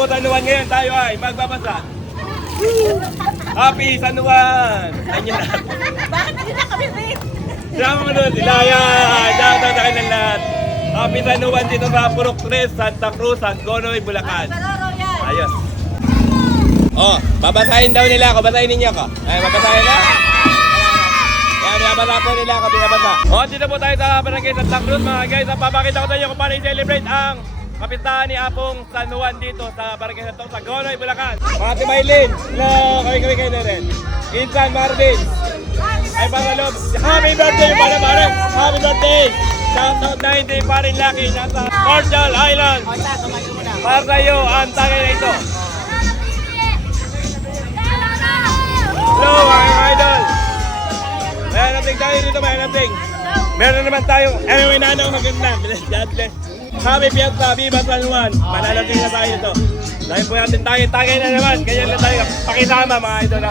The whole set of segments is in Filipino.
po San Juan ngayon, tayo ay magbabasa. Happy San Juan! Ayun na. Bakit hindi na kami late? Sama mo doon sila, yan! Shoutout sa kanilang lahat. Happy San Juan dito sa Purok 3, Santa Cruz, Gonoy, Bulacan. Ayos. Oh, babasahin daw nila ako. Basahin ninyo ako. Ay, babasahin na. Yan, binabasa po nila ako. Binabasa. Oh, dito po tayo sa Barangay Santa Cruz, mga guys. Papakita ko sa inyo kung paano i-celebrate ang kapistahan ni Apong San Juan dito sa Barangay Santa Cruz, sa Gonoy, Bulacan. Mga Timaylin, hello, kami kayo na rin. Insan Marvin. Ay, pangalob. Happy birthday, pare. Happy birthday. Shoutout na hindi pa rin laki. Nasa Marshall Island. Para sa iyo, ang tagay na ito. Hello, mga idol. May nating tayo dito, may nating. Meron naman tayo. Anyway, nanong maganda. God bless. Happy Fiesta, Viva San Juan. Mananating na tayo ito. Dahil po natin tayo, tagay na naman. Kaya na tayo pakisama, mga idol.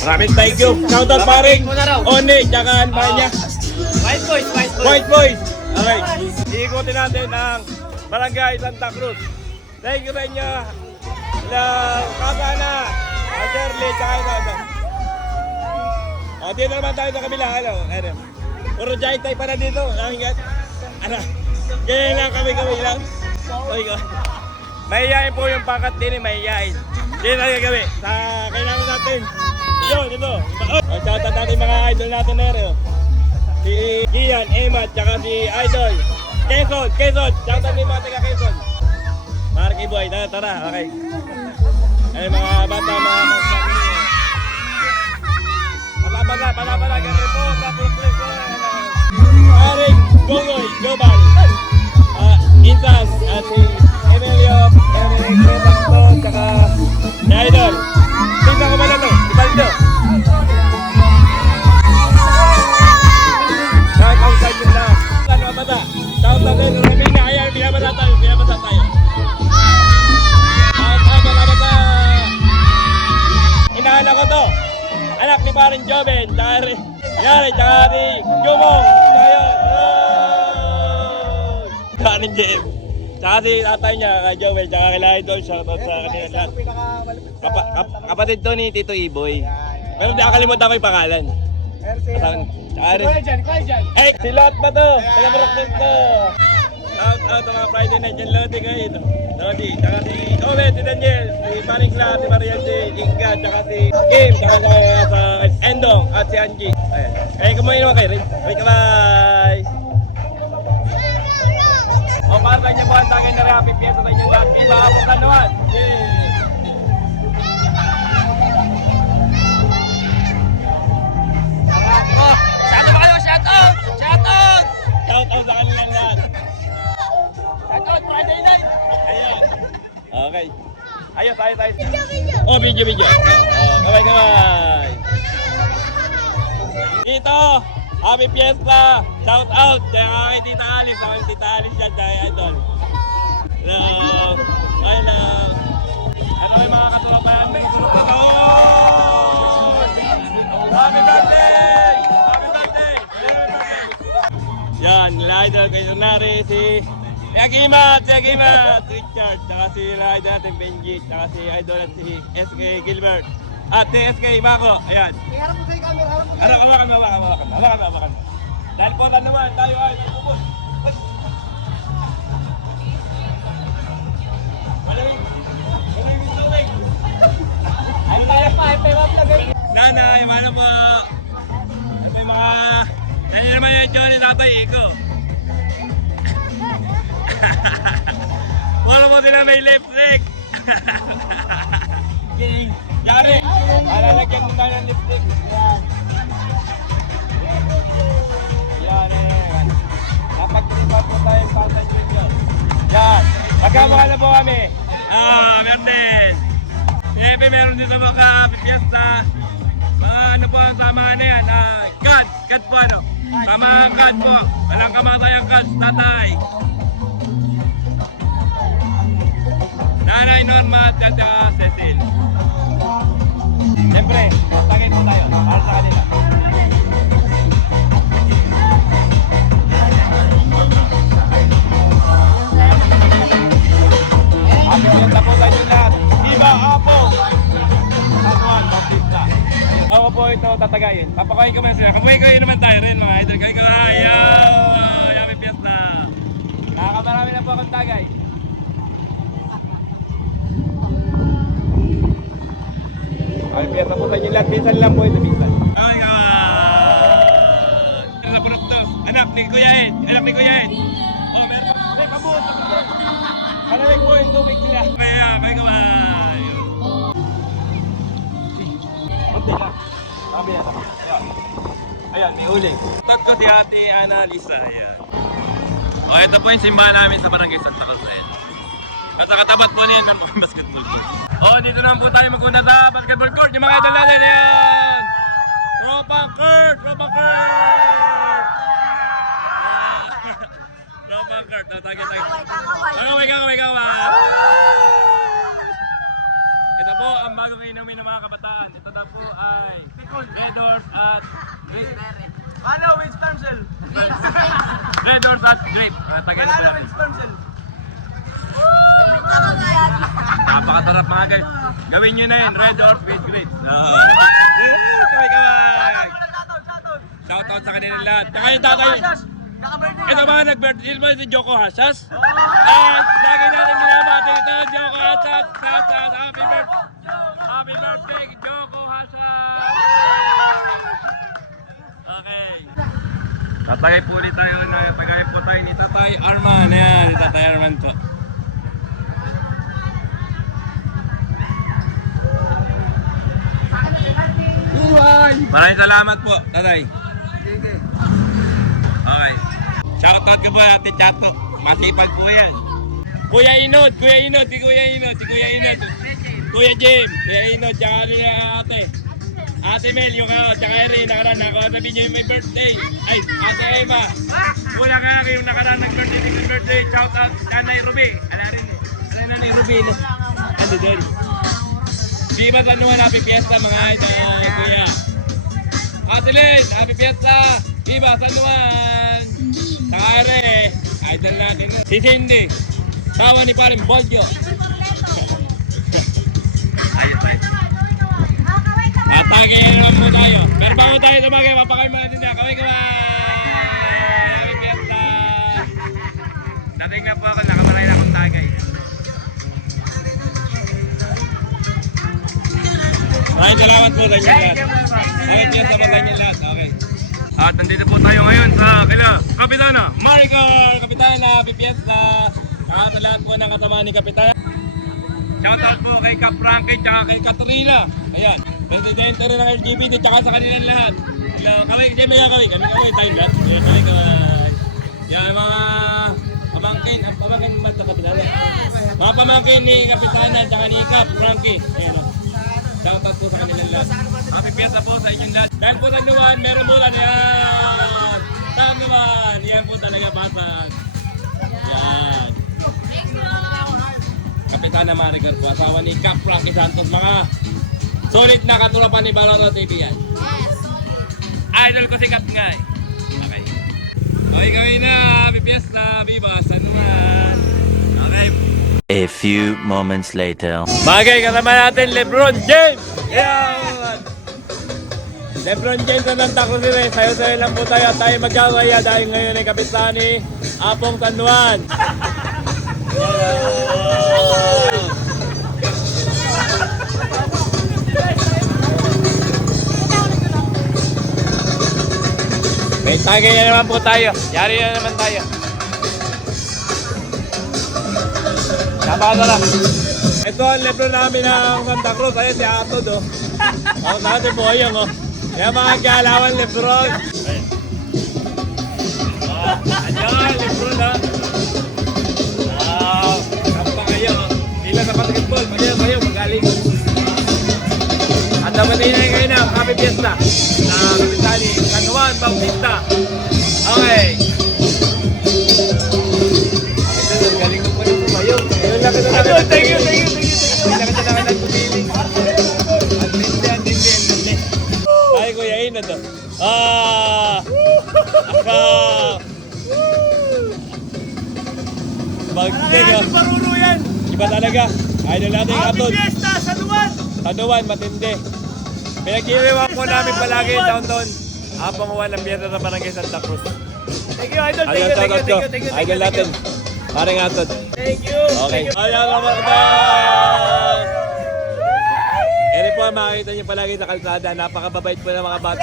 Maraming thank you. Shoutout paring Oni, tsaka Manya. White Boys. Okay. Iikutin natin ang Barangay Santa Cruz. Thank you sa inyo. Kasana. Shirley, tsaka ito. Dito naman tayo sa kabila. Ano? Puro giant type pa na dito. Ano? Ganyan lang kami lang. Mahihayin po yung pangkat din eh. Mahihayin. Dito tayo gagawin. Kailangan natin. Ito. Shoutout natin mga idol natin na rin. Si Gian, Emma, tsaka si Idol. Quezon. Shoutout din mga taga Quezon. Marky Boy, tara. Okay. Ay mga bata, mga Palapala. Ganun po sa Purok Paring Gongoy, Global. Insan, si Emilio, Eric, Rebasto, tsaka si Idol. Tingnan ko ba na ito? Ibaldo. Kahit outside yung lahat. Saan mga bata? Shout out din. Raming na kaya binabasa tayo. Mga bata. Inaanak ko to. Anak ni Paring Joven. Tsaka si Jumong. Paring Jem. Tsaka si tatay niya, kay Joel, tsaka kay Idol, shoutout sa kanilang lahat. Kapatid to ni Tito Iboy. Pero di nakalimutan ko yung pangalan. Ay, si Lot ba to? Taga-Morok din to. Shoutout sa mga Friday night dyan, Lodi kayo ito. Lodi, tsaka si Owen, si Daniel, si Paring Cla, si Mariel, si Inga, tsaka si Kim, tsaka sa Endong, at si Angie. Ayan, kumuhin naman kayo rin. Okay, bye! O para sa inyo po ang tagay na rin, happy fiesta sa inyo lahat. Viva Apong San Juan! Shoutout ba kayo? Shoutout! Shoutout sa kanilang lahat. Shoutout Friday night! Ayan. Okay. Ayos. Oh, video. Kamay. Dito, happy fiesta! Shout out! Kaya kay Tita Alice, kay Tita Alice yan, kay Idol. Hello! Ano yung mga katropayan? Happy birthday! Yan, Idol, kay Sonari, si Agimat, Richard, tsaka si Idol natin, Benji, tsaka si Idol at si SK Gilbert. At si SK Bako, ayan. Iharap mo sa yung camera, Hawakan. Dahil po naman, tayo ay nagpupos. Malamig yung tubig. Ano tayo pa, Nanay, mana po. May mga, nandiyan naman yung Johnny Tatay Iko. Wala mo sila may left leg. Yari, malalagyan mo tayo ng lipstick. Yan. Dapat ito po tayo sa video. Yan. Magkamukha na po kami. Merden. Siyempre meron din sa mga fiesta. Ano po ang samahan na yan? Cut po ano? Samahan cut po. Walang kamatayang cut. Tatay. Nanay Norma at Cecil. Siyempre, tagay po tayo para sa kanila. tatagayin. Papakain ko man sila. Kabuhay-kabuhay naman tayo rin mga idol. Kabuhay ko na. Ayaw! Yummy Fiesta. Nakakamarami na po akong tagay. Ay, Fiesta po tayo lahat. Minsan lang po ito, minsan. Kabuhay ka! Sa produktos. Anak ni Kuya Ed. Anak ni Kuya Ed. Oh, meron. Ay, pabuot. Palamig po yung tubig nila. Kaya, kabuhay ka! Kunti lang. Sabi yan. Ayan, may uling. Tag ko si Ate Annalisa. Ayan. O, ito po yung simbahan namin sa Barangay Santa Cruz. Ayan. At sa katapat po niyan, meron po yung basketball court. O, dito naman po tayo magkuna sa basketball court. Yung mga idol natin. Ayan! Tropa court! Tropa court! Tropa court. Tatagay-tagay. Kakaway. Ito po ang bagong inumin ng mga kabataan. Ito daw po ay Red Doors at Ano, with sperm cell? Red Doors at Grape. Wala with sperm cell. Napakasarap mga guys. Gawin nyo na yun. Red Doors with Grape. Kaway. Shoutout sa kanilang lahat. Tsaka yung tatay. Ito mga nag-birthday. Sino ba si Joko Hasas? Lagi natin binabati ito. Joko Hasas. Happy birthday, Joko Hasas. Okay. Tatagay po ulit tayo. Tatagay po tayo ni Tatay Arman. Ayan, ni Tatay Arman po. Maraming salamat po, Tatay. Okay. Shoutout ko po Ate Chato. Masipag po yan. Kuya Inod, di Kuya Inod. Kuya Jim, Kuya Inod, tsaka nila ate. Ate Mel, yung tsaka rin, nakaraan ako. Sabihin nyo yung may birthday. Ay, Ate Emma. Kuya kaya yung nakaraan ng birthday. Shoutout, Nanay Ruby. Ala rin eh. Nanay Ruby. Ano doon? Di ba tanuhan, happy fiesta mga idol, kuya. Ate Len, happy fiesta. Di ba tanuhan? Takare, idol natin. Si Cindy, tawa ni paring Boljo. Tatagay naman po tayo. Pero bago tayo tumagay, papakay mo natin na. Kaway. Happy fiesta. Dating nga po ako, nakamalay na akong tagay. Maraming salamat po sa inyo lahat. Maraming fiesta po sa inyo lahat. Okay. At nandito po tayo ngayon sa Kapitana Maricar. Kapitana, happy fiesta. Kakatalaan po ng kasama ni Kapitana. Shoutout po kay Cap Frankie at kay Katrina. Ayan. Presidente rin ng LGBT at sa kanilang lahat. Hello. Kami tayo lahat. Yan mga pamangkin ba ito Kapitana? Mga pamangkin ni Kapitana at ni Cap Frankie. Ayan o. Shoutout po sa kanilang lahat. Happy fiesta po sa inyong lahat. Dahil po sa nuwan, meron po yan. Sa nuwan, yan po talaga pasag. Yan. Kapitana Maricar po, asawa ni Cap Frankie Santos. Mga solid na katulapan ni Balaro TV yan. Idol ko si Cap nga eh. Okay. Okay, gawin na. Happy fiesta. Viva San Juan. Okay. A few moments later. Bagay, kasama natin Lebron James! Yan! Lebron James na ng Santa Cruz rin. Sayo-sayo lang po tayo at tayo magkakaya dahil ngayon ay kapitan ni Apong San Juan. May tagay na naman po tayo. Yari na naman tayo. Napakata lang. Ito ang Lebron namin ng Santa Cruz. Ayan si Atod oh. Ako natin po ayan oh. Ayan mga kalawan Lebron. Ayan Lebron ha. Wow. Kampa kayo oh. Sila sa basketball. Kayo magaling. At naman na kayo na. Happy fiesta. Na Kapitani San Juan Bautista. Okay. Galing ko pa rin tumayo. Thank you. Ay, Kuya Ina to. Bagtig ah. Maruro yan! Iba talaga. Idol natin yung Happy Atod. fiesta! Sanuan! Tanuan, matindi. Pinagkiriwan po namin palagi downtown. Habang uwan ng biyernes sa Barangay Santa Cruz. Thank you, Idol. Idol, thank you. Idol natin. Parang atod. Thank you. Okay. Ayan naman ba? Eri po, makikita niyo palagi sa kalsada. Napakababait po ng mga bata.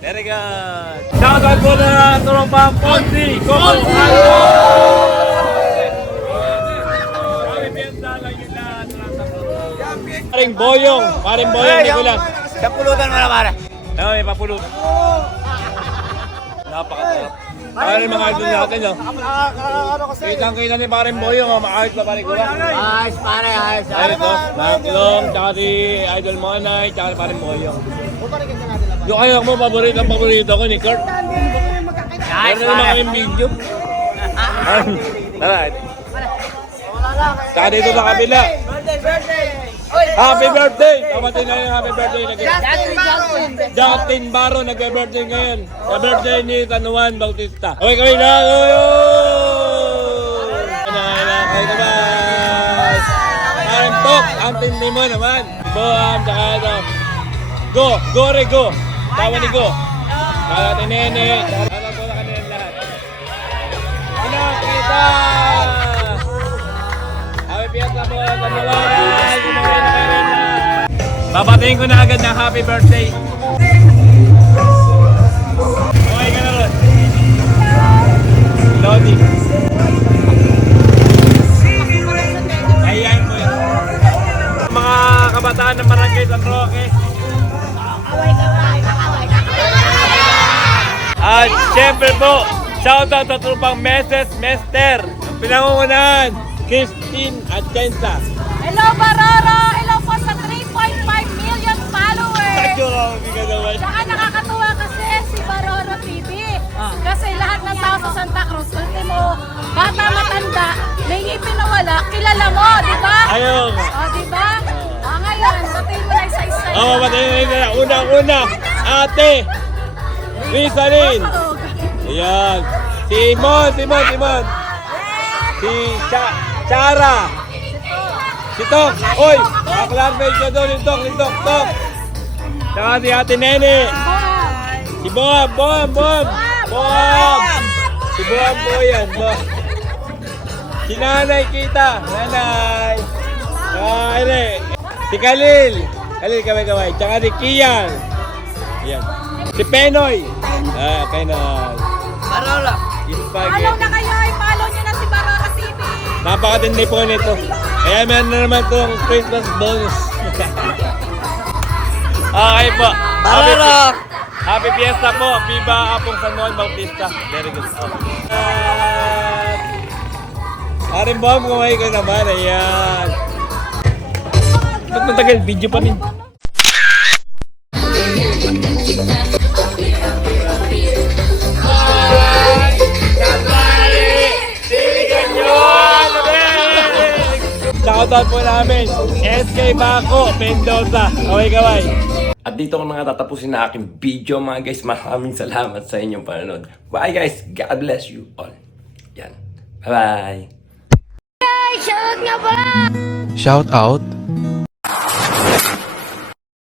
Very good. Shoutout po na tropa Ponzi. Coco Aldo. Paring Boyong. Paring Boyong, Nicolas. Kapulutan mo na, pare. Ay, papulot. Napakasarap. Paring mga idol natin, no? Kitang-kita ni Paring Boyong, makakit pa paring kuha. Ayos, pare, ayos. Ay, ito, Maklong, tsaka si Idol Monay, tsaka si Paring Boyong. Yung kaya mo, paborito ko ni Kurt. Ayos, Meron naman pare. kaming video. Alright. Tsaka dito sa kabila. Happy birthday! Kapatid na yung happy birthday. Justin Barro nag-birthday ngayon. Sa-birthday ni Tanuan Bautista. Okay kami na! Kayo naman! Parang Tok! Ang tindi mo naman. Boam, tsaka ito. Go! Go re go! Tawa ni Go! Tsaka ni Nene. Tsaka ko na kanilang lahat. Ano? Kita! Happy Fiesta po! Tanuan! Babatiin ko na agad ng happy birthday. Okay ka na ron. Lodi. Ayan mo yun. Mga kabataan ng Barangay San Roque. At syempre po, shoutout sa trupang Meses Mester. Pinangungunahan, Christine Atienza. Hello, Baroro! Hello po sa 3.5 million followers! Thank ka naman. Saka nakakatuwa kasi si Baroro TV. Kasi lahat ng tao sa Santa Cruz, ultimo, bata matanda, may ngipin na wala, kilala mo, di ba? Ayun. O, di ba? Ngayon, batiin mo na isa-isa. Oo, patayin na. Unang-una, ate. Rizalyn. Ayan. Simon. Si Chara. Si Tok. Oy, kaklarmate ka doon. Si Tok. Saka si ate Nene. Si Boam. Si Boam po yan. Si Nanay kita. Nanay. Saka si Khalil. Kaway. Tsaka si Kian. Ayan. Si Penoy. Penoy. Barolo. Follow na kayo, i-follow nyo na si Baroro TV. Napakatindi po nito. Kaya meron na naman itong Christmas bonus. Okay po. Happy Fiesta po. Viva Apong San Juan Bautista. Very good. Aring Bob, kumay ka naman. Ayan. Ba't matagal? Video pa rin. Shoutout po namin, SK Bako, Mendoza. Okay, kaway. At dito ko na nga tatapusin na aking video mga guys. Maraming salamat sa inyong panonood. Bye guys. God bless you all. Yan. Bye-bye. Shout out